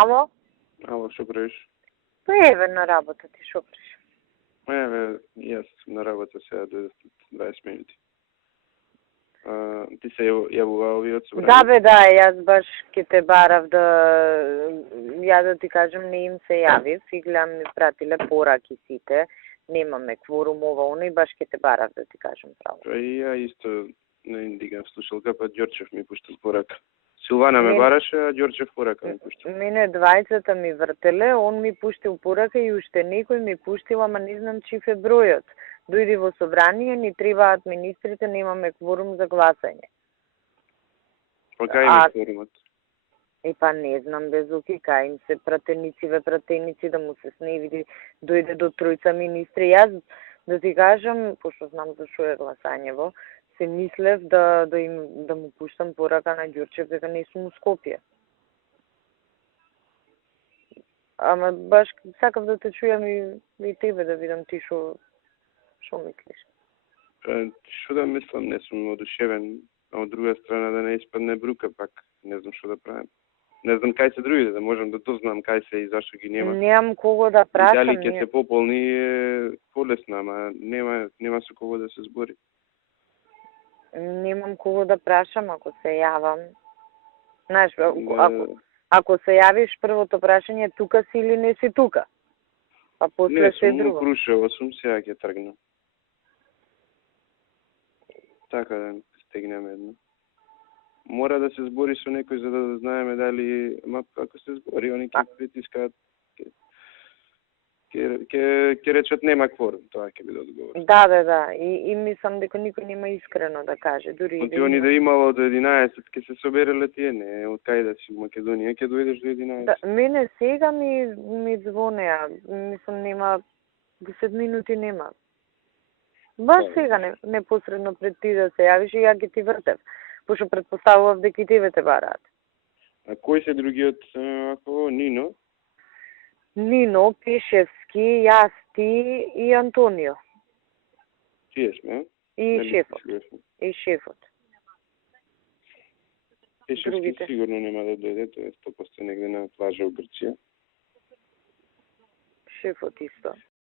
Ало? Ало, што правиш? Па еве на работа ти, шо правиш? Еве, јас на работа сега до 20 минути. Ти се јавува овиот собрание? Да бе, да, јас баш ке те барав да... Ја да ти кажам, не им се јавив и гледам ми пратиле пораки сите. Немаме кворум ова, оно и баш ке те барав да ти кажам право. Па и ја исто не дигам слушалка, па Ѓорчев ми пушта порака. Силвана ме бараше, а Ѓорчев порака ми пушта. Мене двајцата ми вртеле, он ми пуштил порака и уште некој ми пуштил, ама не знам чиф е бројот. Дојди во собрание, ни требаат министрите, немаме кворум за гласање. Па кај има кворумот? Па не знам без оки, кај им се пратеници да му се сневиди, дојде до тројца министри. Јас, да ти кажам, пошто знам за шо е гласањево, се мислев да му пуштам порака на Ѓурчев дека не сум у Скопје. Ама баш сакав да те чујам и тебе да видам ти шо мислиш. Шо да мислам, не сум одушевен, а од друга страна да не испадне брука пак, не знам шо да правам. Не знам кај се другите, да можам да дознам кај се и зашто ги нема. Немам кого да прашам. Дали ќе се пополни е полесно, ама нема со кого да се збори. Немам кого да прашам ако се јавам. Знаеш, ако се јавиш, првото прашање е тука си или не си тука. Па после се друго. Не, сум Крушево, сум сега ќе тргнам. Така да стегнеме едно. Мора да се збори со некој за да знаеме дали, ако се збори, они ќе притискаат, ќе речат нема кворум, тоа ќе биде одговор. Да, и мислам дека никој нема искрено да каже, дури и да они да имало до 11 ќе се собереле тие, не, од кај да си во Македонија, ќе дојдеш до 11. Да, мене сега ми звонеа, мислам нема 10 минути нема. Баш сега непосредно пред ти да се јавиш и ја ќе ти вртев. Пошто предпоставував дека и тебе те бараат. А кој се другиот, ако Нино? Нино, Пешевски, јас, ти и Антонио. Тие сме, и шефот. Пешевски сигурно нема да дојде, тоа е 100% негде на плажа во Грција. Шефот исто.